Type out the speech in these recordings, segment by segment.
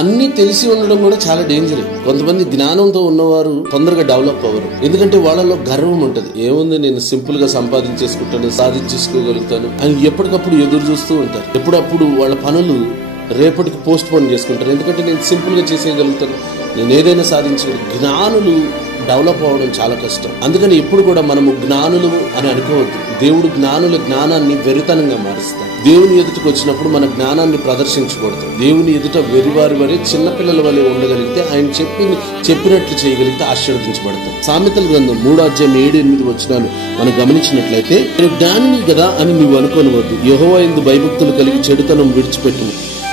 అన్ని తెలిసి ఉండడం కూడా చాలా డేంజర్. కొంతమంది జ్ఞానంతో ఉన్నవారు తొందరగా డెవలప్ అవ్వరు. ఎందుకంటే వాళ్ళలో గర్వం ఉంటది. ఏముంది, నేను సింపుల్ గా సంపాదించేసుకుంటాను, సాధించేసుకోగలుగుతాను అని ఎప్పటికప్పుడు ఎదురు చూస్తూ ఉంటారు. ఎప్పుడప్పుడు వాళ్ళ పనులు రేపటికి పోస్ట్ పోన్ చేసుకుంటారు. ఎందుకంటే నేను సింపుల్ గా చేసేయగలుగుతాను, నేను ఏదైనా సాధించగలను. జ్ఞానులు డెవలప్ అవ్వడం చాలా కష్టం. అందుకని ఎప్పుడు కూడా మనము జ్ఞానులు అని అనుకోవద్దు. దేవుడు జ్ఞానుల జ్ఞానాన్ని వెరితనంగా మారుస్తాడు. దేవుని ఎదుటకు వచ్చినప్పుడు మన జ్ఞానాన్ని ప్రదర్శించకూడదు. దేవుని ఎదుట వెరివారి వరే చిన్నపిల్లల వలె ఉండగలిగితే, ఆయన చెప్పినట్లు చేయగలిగితే ఆశీర్వదించబడతాం. సామెతల గ్రంథం 3:7-8 వచనాలు మనం గమనించినట్లయితే, నేను జ్ఞానిని కదా అని నువ్వు అనుకోనవద్దు, యెహోవా యందు భయభక్తులు కలిగి చెడుతనం విడిచిపెట్టు,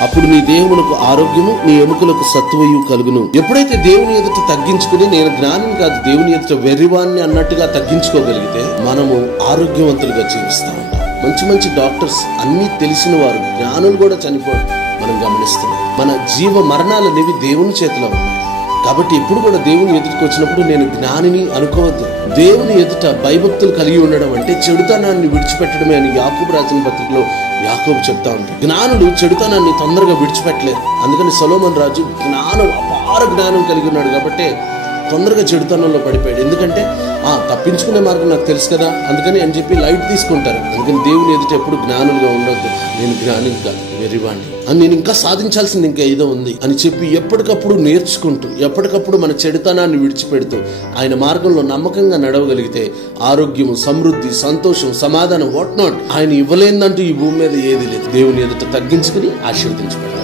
అప్పుడు నీ దేహమునకు ఆరోగ్యము, నీ ఎముకలకు సత్వయు కలుగును. ఎప్పుడైతే దేవుని ఎదుట తగ్గించుకుని, నేను జ్ఞానం కాదు దేవుని ఎదుట వెర్రివాన్ని అన్నట్టుగా తగ్గించుకోగలిగితే, మనము ఆరోగ్యవంతులుగా జీవిస్తా ఉంటాం. మంచి మంచి డాక్టర్స్, అన్ని తెలిసిన వారు, జ్ఞానులు కూడా చనిపోవడం మనం గమనిస్తున్నాం. మన జీవ మరణాలు అనేవి దేవుని చేతిలో ఉన్నాయి. కాబట్టి ఎప్పుడు కూడా దేవుని ఎదుటికి వచ్చినప్పుడు నేను జ్ఞానిని అనుకోవద్దు. దేవుని ఎదుట భయభక్తులు కలిగి ఉండడం అంటే చెడుతనాన్ని విడిచిపెట్టడమే అని యాకోబు రాసిన పత్రికలో యాకోబు చెప్తా ఉంటాడు. జ్ఞానులు చెడుతనాన్ని తొందరగా విడిచిపెట్టలేరు. అందుకని సొలొమోను రాజు అపార జ్ఞానం కలిగి ఉన్నాడు కాబట్టి తొందరగా చెడుతనంలో పడిపోయాడు. ఎందుకంటే తప్పించుకునే మార్గం నాకు తెలుసు కదా అందుకని అని చెప్పి లైట్ తీసుకుంటారు. అందుకని దేవుని ఎదుట ఎప్పుడు జ్ఞానులుగా ఉండొద్దు. నేను జ్ఞానిని కాదు, వెర్రివాణ్ణి, అని నేను ఇంకా సాధించాల్సింది ఇంకా ఏదో ఉంది అని చెప్పి ఎప్పటికప్పుడు నేర్చుకుంటూ, ఎప్పటికప్పుడు మన చెడుతనాన్ని విడిచిపెడుతూ ఆయన మార్గంలో నమ్మకంగా నడవగలిగితే ఆరోగ్యము, సమృద్ధి, సంతోషం, సమాధానం, వాట్ నాట్ ఆయన ఇవ్వలేదంటూ ఈ భూమి మీద ఏది లేదు. దేవుని ఎదుట తగ్గించుకుని ఆశీర్వదించబడతాం.